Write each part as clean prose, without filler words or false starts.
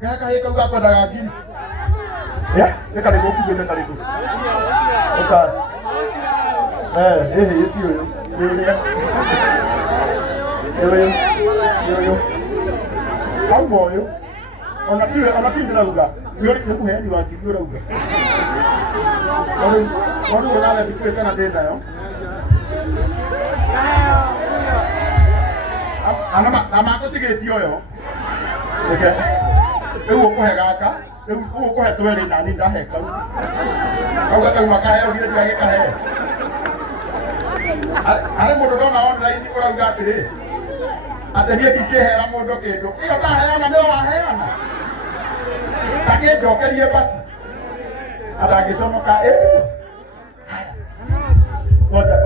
Gaka heka ugakwa ndagakiri. Ya, eka rego kugete karibu. Oka. Yetio yo. Yo. Au moyo. Ona tindira uga. Yori nikuheni wa kigura uga. Wanu wala bitu kana denda yo. Ana ko tigetio yo. Okay. Ewo ko hegaka. Ewo ko hetwele nani ndaheka. Auga ka makahe uri ndage kahe. Are mundu ndona online ko auga atiri. Atenie dikehera mundu kindu. Iyo ta heana ndio waheana. Take njokerie basi. Atagiconoka eti. Haya. Ngoja.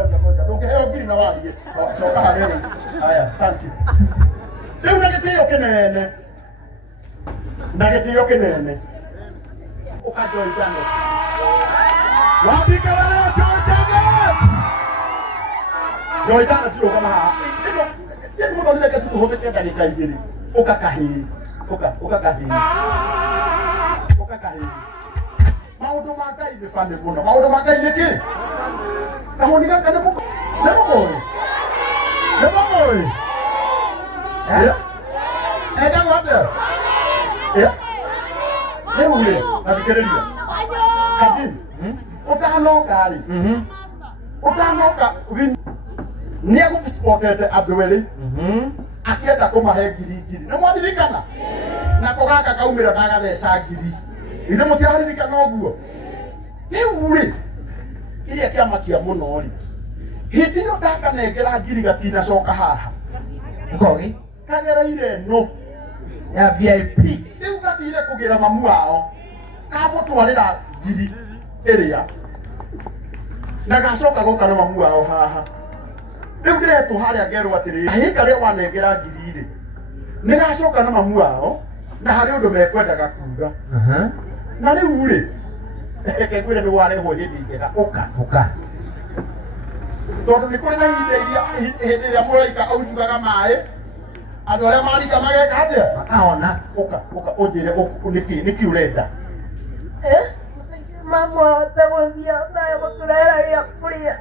Ndungeheo ngiri na wathie. Coka harere. Haya, asante. Riu nagitio kinene. Ukajoa internet. Wapika wale wa internet. Joa internet sio kama haa. Ndio mtu anataka tuhote dakika igiri. Ukakahi. Maundu ma Ngai ni bande muno. Maundu ma Ngai ni ki? Na honi gaka nĩ mũko. Enda ng'ombe. Ule, nathikĩrĩria. Kazi. Utanoka rĩ. Utanoka nĩ agũspotete andũ erĩ. Akienda kũmahe ngiri. Nĩ mwathirikana? Na kũgaka kaumĩra ndagatheca ngiri. Ithe mũtiraririkana ũguo. Rĩu rĩ, kĩrĩa kĩamakia mũno rĩ, hĩndĩ ĩyo ndakanengera ngiri gatinacoka haha. Ngogi kagereire no ya VIP. Rĩu gathire kũgĩra mamu wao kamũtwarĩra ngiri ĩrĩa na gacoka gũka na mamu wao haha. Rĩu ndĩretwo harĩa ngerwo atĩrĩ ahĩka rĩa wanengera ngiri rĩ nĩ gacoka na mamu wao na harĩ ũndũ mekwendaga kuga. Na rĩu rĩ reke ngwĩre nĩ warehwo hĩndĩ njega ũka. Tondũ nĩ kũrĩ na hĩndĩ ĩrĩa mũraika aujugaga maĩ andũ arĩa marika mageka atĩa makaona. Ũka ũnjĩre nĩkĩ ũrenda? Mama ahote gũthiĩ nayo gũtũrehera gĩa kũrĩa.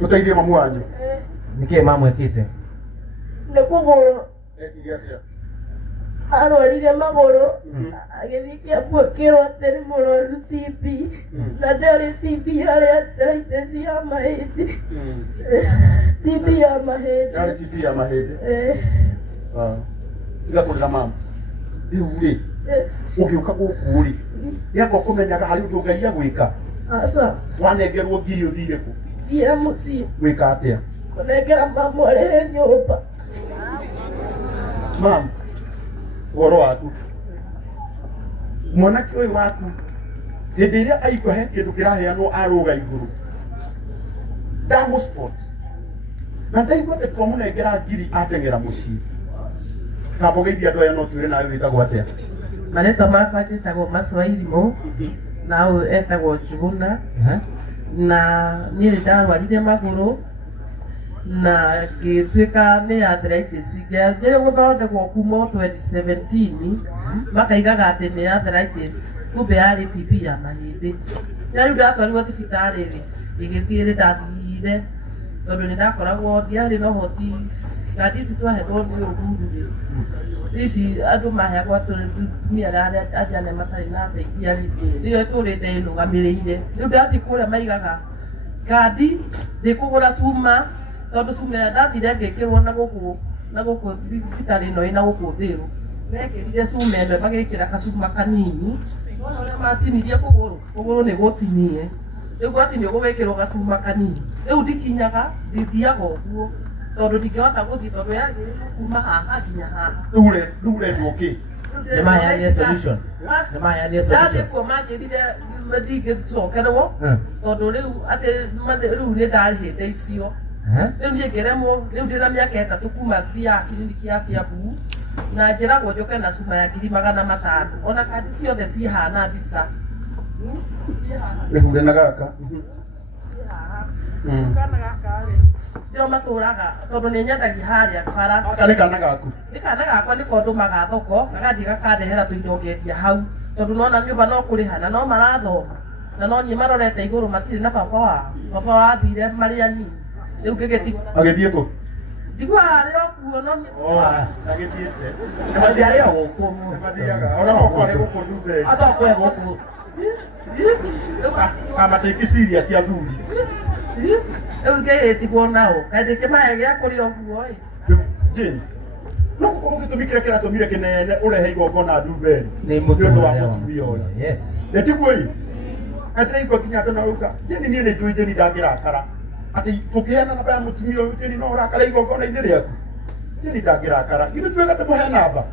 Mũteithie mamu wanyu. Nĩkĩ mamu ekĩte? Nĩ kũgũrũ. Ekire atĩa? Arwarire magũrũ agĩthiĩ Kiambu akĩrwo atĩ nĩ mũrwaru TB na ndarĩ TB harĩ arthritis ya mahĩndĩ. TB ya mahĩndĩ. Yarĩ TB ya mahĩndĩ. Tiga kũrĩra mama. Rĩu rĩ ũgĩũka gũkũ rĩ nĩanga kũmenyaga harĩ ũndũ Ngai agwĩka. Aca. Wanengerwo ngiri ũthire kũ? Thiĩ mũciĩ. Gwĩka atĩa? Kũnengera mamu arĩhe nyũmba. Mama, ũhoro waku mwanake ũyũ waku hĩndĩ ĩrĩa aigua he kĩndũ kĩraheanwo arũga igũrũ ndamũspot na ndaigua atĩ twamũnengera ngiri ateng'era mũciĩ. Kamba ũgeithia andũ aya no twĩre nawe wĩtagwo atĩa? Marĩtwa makwa njĩtagwo Maswairimu na ũyũ etagwo Njuguna na niĩ nĩ ndarwarire magũrũ na ngĩtuĩka nĩ arthritis. Ngĩanjĩrĩ gũthondekwo kuma 2017 makaigaga atĩ nĩ arthritis kumbe yarĩ TB ya mahĩndĩ. Na rĩu ndatwarirwo thibitarĩ rĩ igĩthiĩ rĩ ndathire tondũ nĩ ndakoragwo ndiarĩ na ũhoti. Kandi ici twahetwo nĩ Uhuru rĩ ici andũ maheagwo atumia arĩa anjane matarĩ na ndeithia rĩ nĩyo tũrĩte ĩnũgamĩrĩire. Rĩu ndathiĩ kũrĩa maigaga kandi ndĩkũgũra cuma tondũ cuma ĩrĩa ndathire ngĩkĩrwo na gũkũ thibitarĩ ĩno ĩna gũkũ Thĩru. Mekĩrire cuma ĩno magĩkĩra gacuma kanini no ũrĩa matinirie kũgũrũ nĩ gũtinie. Rĩu gwatinio gũgĩkĩrwo gacuma kanini. Rĩu ndikinyaga ndithiaga ũguo tondũ ndingĩhota gũthiĩ tondũ yagĩrĩirwo kuma haha nginya haha. Rĩu ũrendwo kĩ? Nĩmaheanire solution. Ndathiĩ kuo manjĩrire ndingĩcokerwo tondũ rĩu atĩ rĩu nĩ ndarĩhĩte icio. Rĩu niĩ ngĩremwo rĩu ndĩna mĩaka ĩtatũ kuma thiaga kiriniki ya Kiambu na njĩragwo njoke na cuma ya 500. Ona kandi ciothe cihana mbica. Rĩhure na gaka. Kana gaka rĩ ndio matũraga tondũ nĩ nyendagia harĩa bara. Aka nĩ kana gaku. Nĩ kana gakwa nĩ kondumaga thoko gagathiĩ gakandehera tũindo ngendia hau tondũ nona nyũmba no kũrĩha na no marathoma na no niĩ marorete igũrũ matirĩ na baba wao. Baba wathire marĩ anini rĩu ngĩgĩtigwo Agĩthiĩ kũ? ndigua arĩ o kuo no Agĩthiĩte. Nĩ mathiarĩ o gũkũ. Nĩ mathiaga. Ona no kware gũkũ Ndumbe. Atokwe gũkũ. Kamatĩki ciria cia thuri. rĩu ngĩgĩtigwo nao kaĩ ndĩkĩmahe gĩa kũrĩa ũguo ĩ. Rĩu Jane, no gũkorwo gĩtũmi kĩrĩa kĩratũmire kĩnene ũrehe igongona Ndumbe Nĩ ũndũ wa mũtumia ũyũ. Yes. Tiguo ĩ. Ndĩraigua nginya andũ marauga Jane niĩ nĩ njũĩ Jane ndangĩrakara. Atĩ tũkĩheana namba ya mũtumia ũyũ Jane no ũrakara igongona-inĩ rĩaku. Jane ndangĩrakara. Githĩ twega ndĩmũhe namba.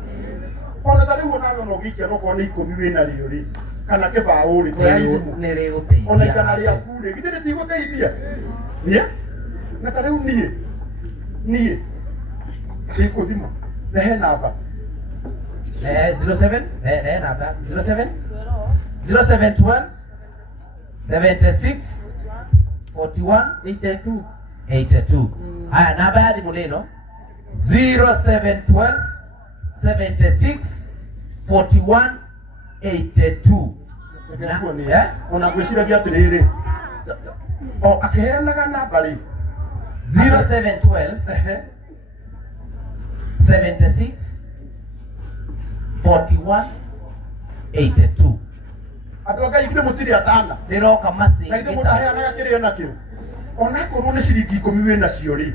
Ona ta rĩu onawe ona ũgĩikia no korwo nĩ 10 wĩna rĩo rĩ kana kĩbaũ rĩ tũya ithimo. Nĩ rĩgũteithia. Ona igana rĩaku rĩ githĩ rĩtigũteithia. Na ta rĩu niĩ iko thimo rehe namba 07 rehe namba 07 0712 76 41 82 82. Haya, namba ya thimũ nĩ ĩno 0712 76 41 82. ona ngwĩciragia atĩrĩrĩ o akĩheanaga namba rĩ 0712 76 41 82. andũ a Ngai githĩ mũtirĩ atana Rĩroka maci. na githĩ mũndũ aheanaga kĩrĩa nakĩo ona korwo nĩ ciringi 10 wĩna cio rĩ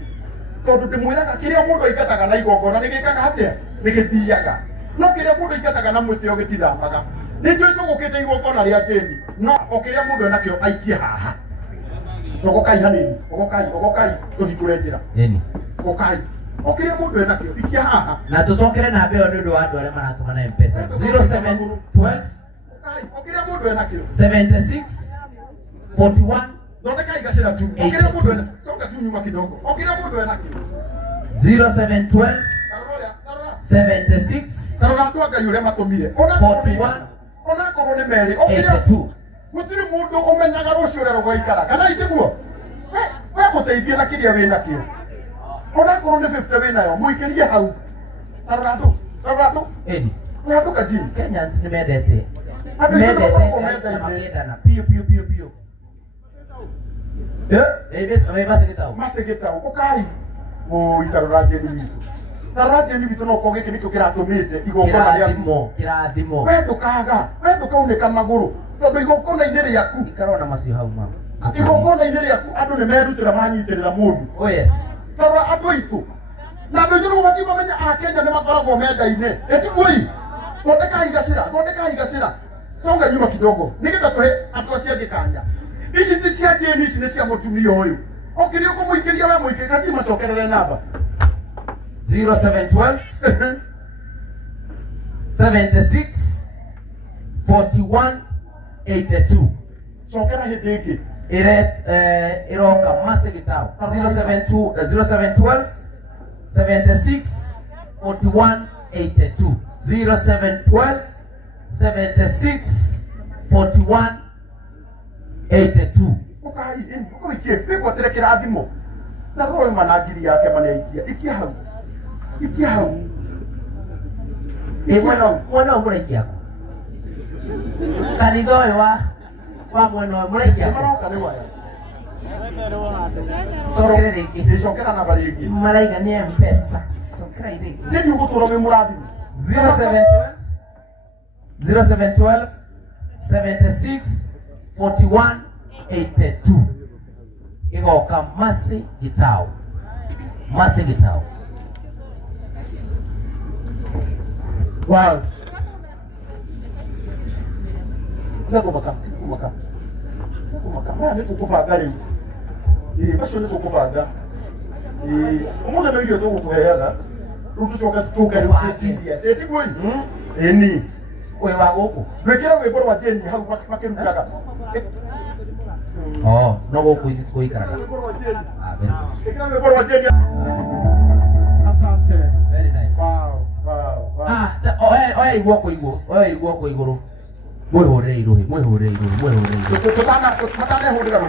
tondũ ndĩmwĩraga kĩrĩa mũndũ aingataga na igongona nĩ gĩkaga atĩa nĩ gĩthiaga no kĩrĩa mũndũ aingataga na mwĩtĩo gĩtithamaga. Nĩ njũĩ tũgũkĩte igongona rĩa Jane no o kĩrĩa mũndũ enakĩo aikie haha. Togokai hanini, ogokai tũhingũre njĩra. Eni. Ogokai. O kĩrĩa mũndũ enakĩo ikia haha. Na tũcokere namba ĩyo nĩ ũndũ wa andũ arĩa maratũma na M-Pesa 0712 O kĩrĩa mũndũ enakĩo 76 41 thondekai gacĩra tu. O kĩrĩa mũndũ enakĩo songa tu nyuma kidogo. O kĩrĩa mũndũ enakĩo 0712 76 tarora andũ a Ngai ũrĩa matũmire. 41 ona korwo nĩ merĩ o kĩrĩa 82. gũtirĩ mũndũ ũmenyaga rũciũ ũrĩa rũgaikara kana itiguo we mũteithie na kĩrĩa wĩ nakĩo ona korwo nĩ 50 wĩ nayo mũikĩrie hau. Tarora andũ Eni. andũ kajini Kenyans nĩ mendete. andũ Mendete na makendana. Piu. Gĩtau. macigĩtaũ ũkai mũitarora Jane witũ. Tarora Jane witũ no ko gĩkĩ nĩkĩo kĩratũmĩte igongona rĩaku. Kĩrathimo. We ndũkaunĩka magũrũ tondũ igongona-inĩ rĩaku Ikarona macio hau mama. igongona-inĩ rĩaku andũ nĩ merutĩra manyitĩrĩra mũndũ. Oh yes. Tarora andũ aitũ na andũ aitũ nĩ gũbatiĩ mamenya a Kenya nĩ makoragwo menda-inĩ etiguoi. Thondekai gacĩra songa nyuma kidogo nĩgetha tũhe andũ acio angĩ kanya. Ici ti cia Jane, ici nĩ cia mũtumia ũyũ. O kĩrĩa ũkũmũikĩria we mũikĩrie kathi macokerere namba 0712 76 41 82. cokera hĩndĩ ĩngĩ Iroka Masi Gitau 0712 76 41 82. 0712 76 41 82. ũkai ũkũikie wĩgwatĩre kĩrathimo. Tarora ũyũ manangiri yake maneikia ikia hau. Mwana mũraikia kũ? Kanitha ũyũ wa mwena mũraikia kũ? Maroka nĩ waya. Cokere rĩngĩ. Icokera namba rĩngĩ. Maraiga nĩ M-Pesa. Cokera rĩngĩ. Nĩ ũgũtũra wĩ mũrathimo. 0712 76 41 82. Igoka Masi Gitau. Wow. Kumaka. Maya nĩ tũkũbanga rĩu. Macio nĩ tũkũbanga. Ũmũthĩ no irio tũgũkũheaga. Rĩu tũcoke tũke rĩu twĩciria. Tiguoi? Ĩni. Wĩ wa gũkũ? Gwĩkĩra rwĩmbo rwa Jane hau makĩrutaga. No gũkũ ithuĩ tũikaraga. Rwĩmbo rwa Jane. Very good. Gwĩkĩra rwĩmbo rwa Jane. Asante. Very nice. Wow. Oya igwoko igũrũ. Mwĩhũrĩre irũhi. Tũtanehũrĩra